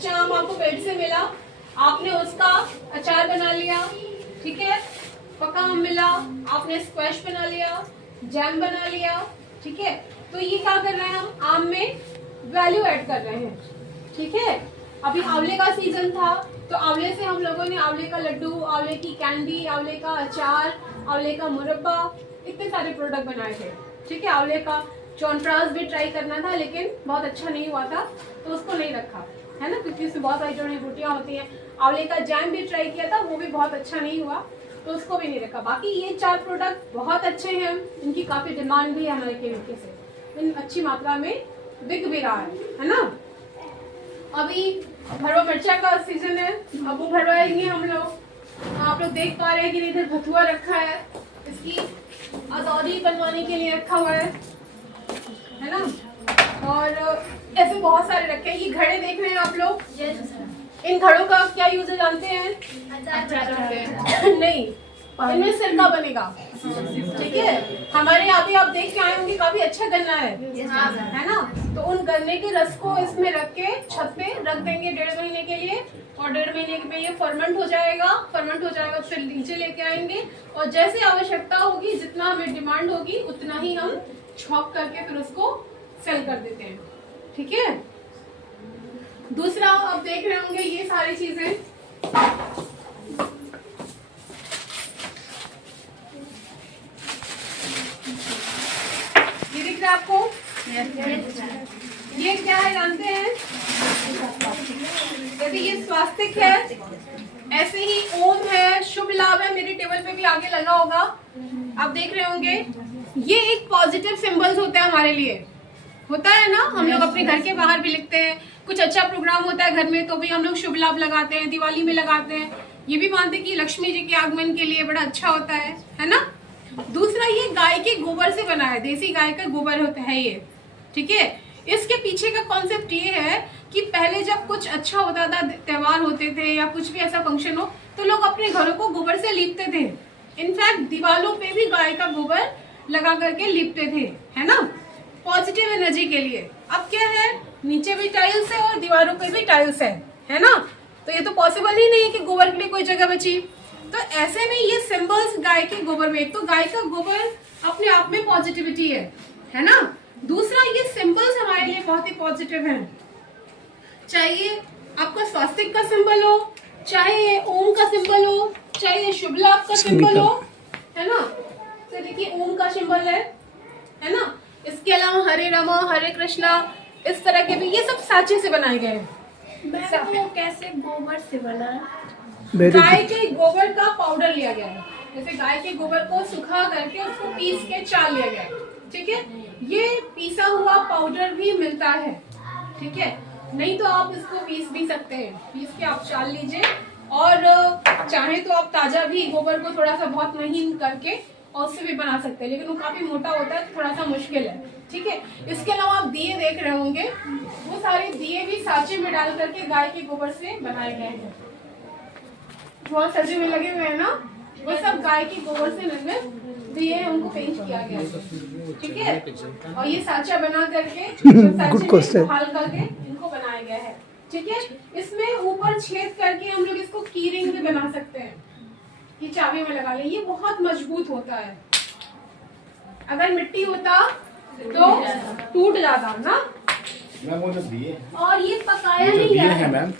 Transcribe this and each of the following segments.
कच्चा आम आपको पेड़ से मिला, आपने उसका अचार बना लिया, ठीक है। पका आम मिला, आपने स्क्वैश बना लिया, जैम बना लिया, ठीक है। तो ये क्या कर रहे हैं, हम आम में वैल्यू ऐड कर रहे हैं, ठीक है। अभी आंवले का सीजन था, तो आंवले से हम लोगों ने आंवले का लड्डू, आंवले की कैंडी, आंवले का अचार, आंवले का मुरब्बा, इतने सारे प्रोडक्ट बनाए थे, ठीक है। आंवले का च्यवनप्राश भी ट्राई करना था, लेकिन बहुत अच्छा नहीं हुआ था, तो उसको नहीं रखा, है ना, क्योंकि उसमें बहुत सारी जड़ी बूटियां होती हैं। आंवले का जैम भी ट्राई किया था, वो भी बहुत अच्छा नहीं हुआ, तो उसको भी नहीं रखा। बाकी ये 4 प्रोडक्ट बहुत अच्छे हैं, इनकी काफी डिमांड भी है हमारे केमिकल से, इन अच्छी मात्रा में बिक भी रहा है ना। अभी भरवा मिर्चा का सीजन है, अब वो भरवाएंगे हम लोग। आप लोग देख पा रहे हैं कि इधर भथुआ रखा है, इसकी अदौरी बनवाने के लिए रखा हुआ है ना। और ऐसे बहुत सारे रखे हैं। ये घड़े देख रहे हैं आप लोग, इन घड़ों का क्या यूज है जानते हैं? नहीं, इनमें सिरका बनेगा, ठीक है। हमारे यहाँ भी आप देख के आए होंगे, काफी अच्छा गन्ना है ना। तो उन गन्ने के रस को इसमें रख के छत पे रख देंगे 1.5 महीने के लिए, और 1.5 महीने में ये फर्मेंट हो जाएगा, फिर नीचे लेके आएंगे, और जैसे आवश्यकता होगी, जितना हमें डिमांड होगी, उतना ही हम छौंक करके फिर उसको सेल कर देते हैं, ठीक है। दूसरा आप देख रहे होंगे ये सारी चीजें, ये दिख रहा है आपको? ये क्या है जानते हैं? यदि ये स्वास्तिक है, ऐसे ही ओम है, शुभ लाभ है, मेरी टेबल पे भी आगे लगा होगा, आप देख रहे होंगे। ये एक पॉजिटिव सिंबल्स होता है हमारे लिए, होता है ना। हम लोग अपने घर के बाहर भी लिखते हैं, कुछ अच्छा प्रोग्राम होता है घर में तो भी हम लोग शुभ लाभ लगाते हैं, दिवाली में लगाते हैं, ये भी मानते हैं कि लक्ष्मी जी के आगमन के लिए बड़ा अच्छा होता है ना। दूसरा, ये गाय के गोबर से बना है, देसी गाय का गोबर होता है ये, ठीक है। इसके पीछे का कॉन्सेप्ट ये है कि पहले जब कुछ अच्छा होता था, त्योहार होते थे या कुछ भी ऐसा फंक्शन हो, तो लोग अपने घरों को गोबर से लीपते थे। इनफैक्ट दीवारों पे भी गाय का गोबर लगा करके लीपते थे, है ना, पॉजिटिव एनर्जी के लिए। अब क्या है, नीचे भी टाइल्स है और दीवारों पे भी टाइल्स है ना। तो ये तो पॉसिबल ही नहीं है कि गोबर के लिए कोई जगह बची। तो ऐसे में ये सिंबल्स गाय के गोबर में, एक तो गाय का गोबर अपने आप में पॉजिटिविटी है ना। दूसरा, ये सिंबल्स हमारे लिए बहुत ही पॉजिटिव हैं। चाहे ये आपका स्वास्तिक का सिंबल हो, चाहे ये ओम का सिंबल हो, चाहे ये शुभ लाभ का सिंबल हो, है ना। तो देखिए ओम का सिंबल है ना। इसके अलावा हरे रामा, हरे कृष्णा, इस तरह के भी, ये सब सांचे से बनाए गए हैं। वो कैसे गोबर से बना है? गाय के गोबर का पाउडर लिया गया है, जैसे गाय के गोबर को सुखा करके उसको पीस के चाल लिया गया है, ठीक है। ये पीसा हुआ पाउडर भी मिलता है, ठीक है। नहीं तो आप इसको पीस भी सकते हैं, पीस के आप चाल लीजिए, और चाहे तो आप ताजा भी गोबर को थोड़ा सा बहुत महीन करके और उससे भी बना सकते हैं, लेकिन वो काफी मोटा होता है, थोड़ा सा मुश्किल है, ठीक है। इसके अलावा आप दिए देख रहे होंगे, वो सारे दिए भी सांचे में डाल करके गाय के गोबर से बनाए गए हैं। बहुत सजे में लगे हुए हैं ना, वो सब गाय के गोबर से निर्मित दिए हैं, उनको पेंट किया गया है, ठीक है। और ये सांचा बना करके हाल करके इनको बनाया गया है, ठीक है। इसमें ऊपर छेद करके हम लोग इसको की रिंग भी बना सकते हैं, ये चाबी में लगा ले, ये बहुत मजबूत होता है। अगर मिट्टी होता तो टूट जाता ना। मैम वो जो दिए और ये पकाया नहीं जाता है मैम,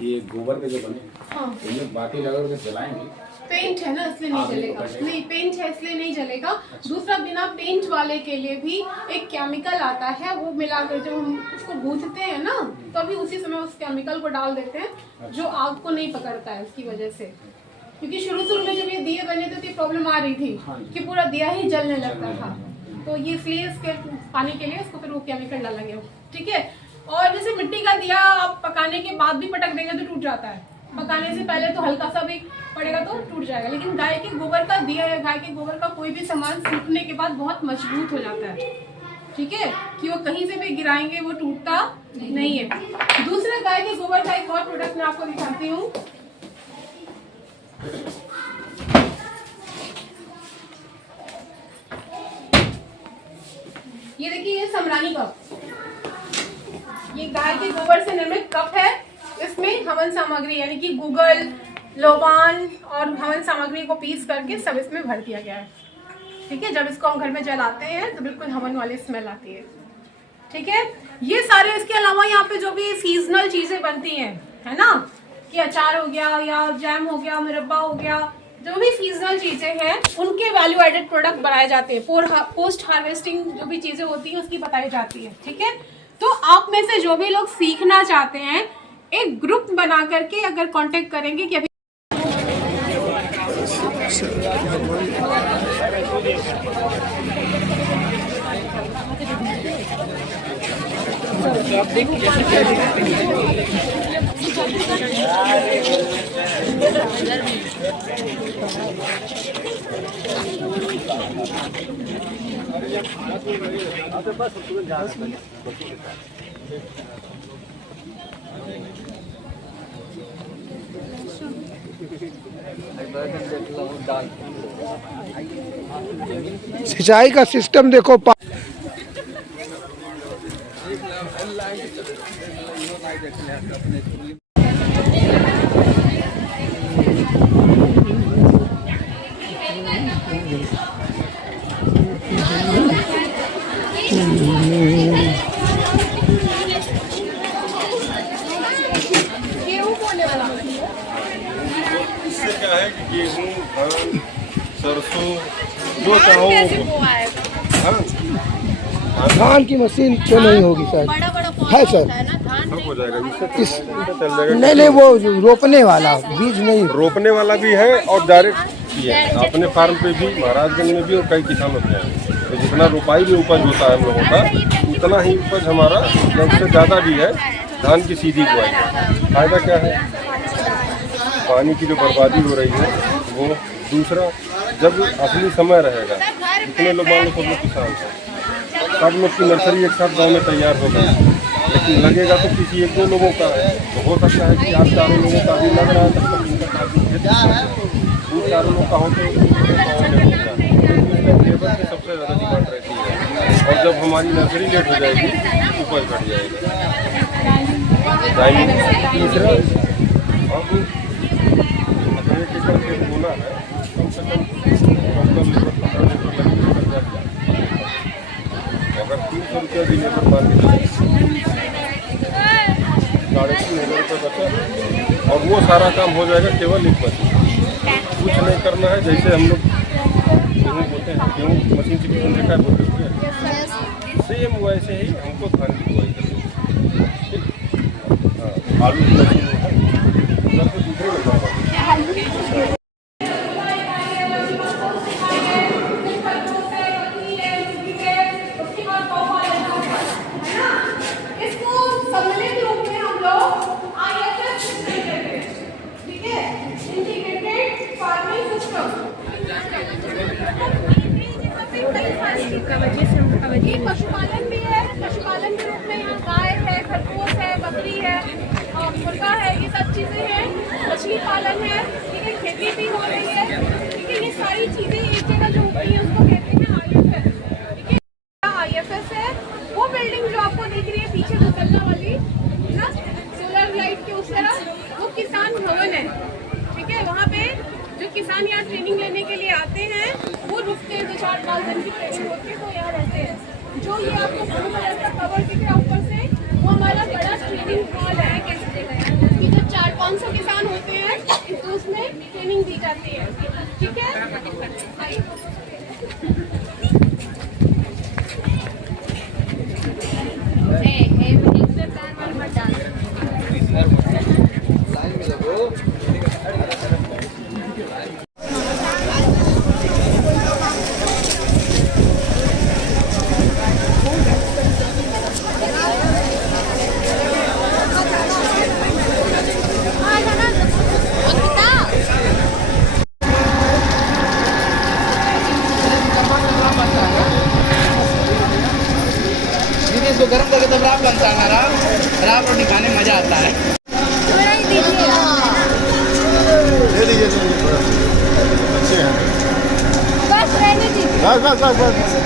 ये गोबर के जो बने, हाँ, बाकी जगह पे जलाएंगे। पेंट है ना इसलिए नहीं जलेगा, नहीं पेंट है इसलिए नहीं जलेगा। दूसरा, बिना पेंट वाले के लिए भी एक केमिकल आता है, वो मिलाकर जब हम उसको गूंथते हैं ना, तो अभी उसी समय उस केमिकल को डाल देते हैं, जो आग को नहीं पकड़ता है उसकी वजह से। क्योंकि शुरू में जब ये दिए बने थे तो प्रॉब्लम आ रही थी कि पूरा दिया ही जलने लगता था, तो ये इसलिए इसके पानी के लिए उसको फिर वो केमिकल डाला गया, ठीक है। और जैसे मिट्टी का दिया आप पकाने के बाद भी पटक देंगे तो टूट जाता है, पकाने से पहले तो हल्का सा भी पड़ेगा तो टूट जाएगा। लेकिन गाय के गोबर का दिया या गाय के गोबर का कोई भी सामान सूखने के बाद बहुत मजबूत हो जाता है, ठीक है, कि वो कहीं से भी गिराएंगे वो टूटता नहीं है। दूसरा, गाय के गोबर का एक और प्रोडक्ट मैं आपको दिखाती हूँ। ये देखिए, ये समरानी कप, ये गाय के गोबर से निर्मित कप है, हवन सामग्री यानी कि गूगल, लोबान और हवन सामग्री को पीस करके सब इसमें भर दिया गया है। ठीक है, जब इसको हम घर में जलाते हैं तो बिल्कुल हवन वाली स्मेल आती है। ठीक है, ये सारे, इसके अलावा यहाँ पे जो भी सीजनल चीजें बनती हैं, है ना, कि अचार हो गया या जैम हो गया, मुरब्बा हो गया, जो भी सीजनल चीजें हैं उनके वैल्यू एडेड प्रोडक्ट बनाए जाते हैं। पोस्ट हार्वेस्टिंग जो भी चीजें होती हैं उसकी बताई जाती है। ठीक है, तो आप में से जो भी लोग सीखना चाहते हैं एक ग्रुप बना करके अगर कांटेक्ट करेंगे कि अभी सिंचाई का सिस्टम देखो। इससे क्या है कि गेहूँ, धान, सरसों जो चाहो धान की मशीन तो नहीं होगी शायद, है सर? सब हो जाएगा, इससे चल जाएगा। नहीं, वो रोपने वाला बीज नहीं, रोपने वाला भी है और डायरेक्ट भी है। अपने फार्म पे भी, महाराजगंज में भी और कई किसानों पे है। तो जितना रोपाई भी उपज होता है हम लोगों का, उतना ही उपज हमारा जब से ज़्यादा भी है धान की सीधी बुआई है। फायदा क्या है, पानी की जो बर्बादी हो रही है वो, दूसरा जब असली समय रहेगा, जितने लोग मान लो सब लोग किसान हैं, सब लोग की नर्सरी एक साथ गाँव में तैयार हो गई, लेकिन लगेगा तो किसी एक दो लोगों का है। तो हो सकता है कि आप चारों लोगों का भी लग रहा है, तब तक उनका काफी चारों लोग का हो तो लेबर की सबसे ज़्यादा डिमांड रहती है। और जब हमारी नर्सरी लेट हो जाएगी उपज घट जाएगा। तीसरा, अब एक एकड़ खेत बोना है, कम से कम अगर 300 रुपया भी लेबर मान के चले, 3,500 रुपये बचा और वो सारा काम हो जाएगा केवल एक मशीन। कुछ नहीं करना है। जैसे हम लोग गेहूँ बोते हैं, गेहूँ मशीन से गेहूँ देखा बोते हैं, सेम वैसे ही हमको धान की बुआई करनी है। आलू की मशीन है, उधर से दूसरे नंबर पर पशुपालन भी है। पशुपालन के रूप में यहाँ गाय है, खरगोश है, बकरी है, मुर्गा है, ये सब चीजें हैं। मछली पालन है, ठीक है, खेती भी हो रही है। ठीक है, ये सारी चीजें एक जगह जो होती है उसको कहते हैं IFS। ठीक है, IFS है वो बिल्डिंग जो आपको दिख रही है पीछे दुतल्ला वाली ना, सोलर लाइट के उस तरफ, वो किसान भवन है। ठीक है, वहाँ पे जो किसान यहाँ ट्रेनिंग लेने के लिए आते हैं वो रुकते हैं, 2-4-5 दिन की ट्रेनिंग होती है तो यहाँ रहते हैं। जो ये आपको ब्लू कलर का कवर दिख रहा है ऊपर से, वो हमारा बड़ा ट्रेनिंग हॉल है। कि जो 400-500 किसान होते हैं तो उसमें ट्रेनिंग दी जाती है। ठीक है, इसको गर्म करके तब राब बनता है ना, राब रोटी खाने में मजा आता है। ले लीजिए, अच्छे हैं। बस रहने दीजिए। बस बस बस बस